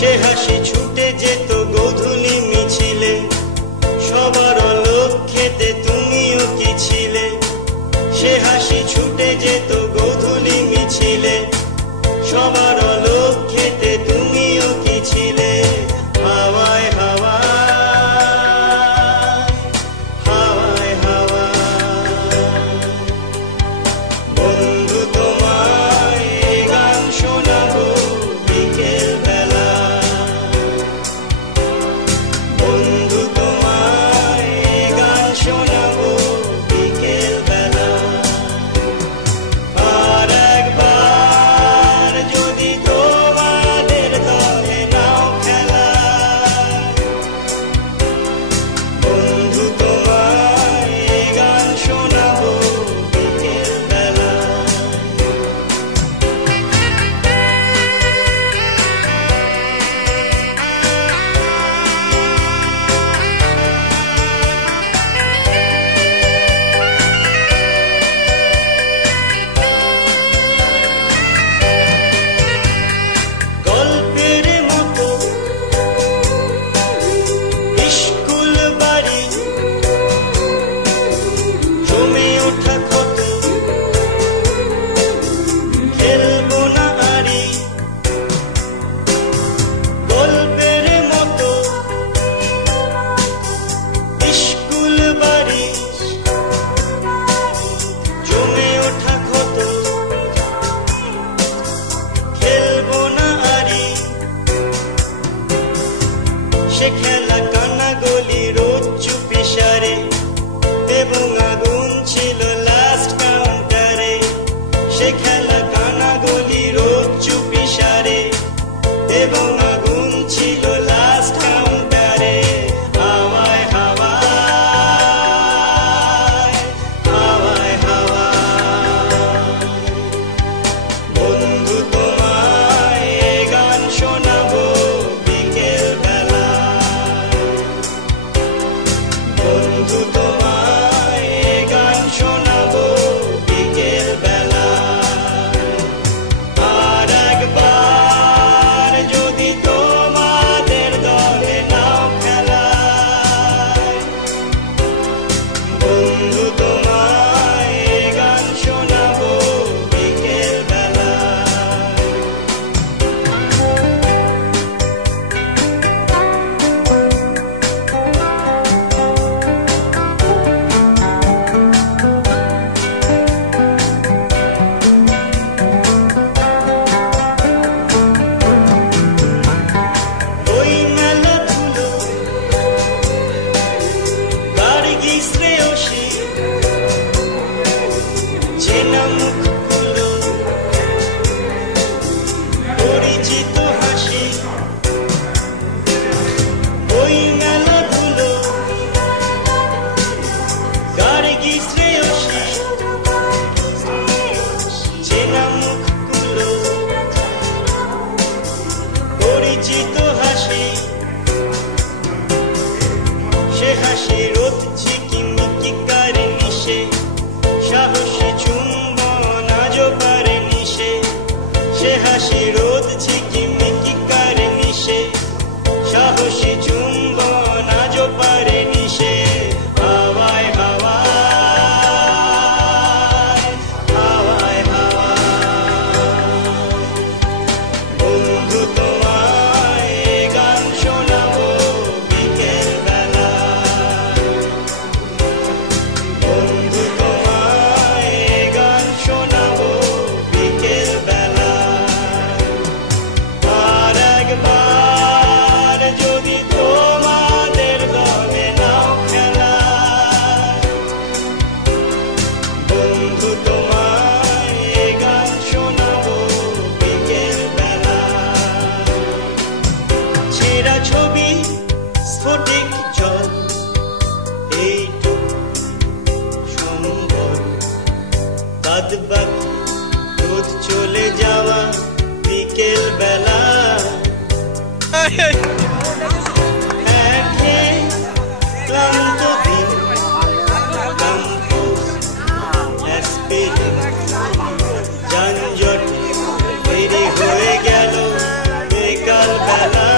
সে হাসি ছুটে যেত গোধূলি মিছিলে, সবার লক্ষ্যেতে তুমিও কি ছিলে। সে হাসি ছুটে যেত গোধূলি মিছিলে, সবার লক্ষ্যেতে তুমিও কি ছিলে। হাওয়ায় হাওয়ায় হাওয়ায় হাওয়ায় বন্ধু তোমায় গান শোনাবো বিকেল বেলা। বন্ধু তোমায় গান শোনাবো বিকেল বেলা। আর একবার যদি তোমাদের দলে নাও খেলা, বন্ধু তোমায় গান শোনাবো বিকেল বেলা। গল্পের মতো স্কুল বাড়ি জমে ওঠা কত, খেলবো না আরি। গল্পের মতো স্কুল বাড়ি জমে ওঠা কত, খেলবো না আরি। সে খেলা কান্না গলি রোজ চুপি সারে, এবং আগুন ছিল লাস্ট কাউন্টারে। সে খেলা কান্না গলি রোজ চুপি সারে, এবং আগুন ছিল লাস্ট কাউন্টারে। হাওয়ায় হাওয়ায় হাওয়ায় হাওয়ায় বন্ধু তোমায় গান শোনাবো বিকেল বেলা। বন্ধু তোমায় গান শোনাবো বিকেল বেলা। আর একবার যদি তোমাদের দলে নাও খেলা, বন্ধু তোমায় গান শোনাবো বিকেল বেলা। ওই মেলা ধুলো গার্গী শ্রেয়সী, চেনা মুখগুলো পরিচিত হাসি। ওই মেলা ধুলো গার্গী শ্রেয়সী, চেনা মুখগুলো পরিচিত হাসি। সে হাসি রোদ ঝিকিমিকি করে নিশে, সাহসী চুম্বন আজও পারে নিশে। সে হাসি রোদ ঝিকিমিকি করে নিশে, সাহসী চুম্বন আজও পারে নিশে। হাওয়ায় হাওয়ায় হাওয়ায় হাওয়ায় বন্ধু তোমায় গান শোনাবো বিকেল বেলা। বন্ধু তোমায় গান শোনাবো বিকেল বেলা। আর একবার যদি তোমাদের দলে নাও খেলা, বন্ধু তোমায় গান শোনাবো বিকেল বেলা। ছেঁড়া ছবি স্ফটিক জল এইটুক সম্বল, বাদ বাকি রোদ চলে যাওয়া বিকেল বেলা। ক্লান্ত দিন ক্লান্ত যানজট দেরি হয়ে গেল বিকাল বেলা।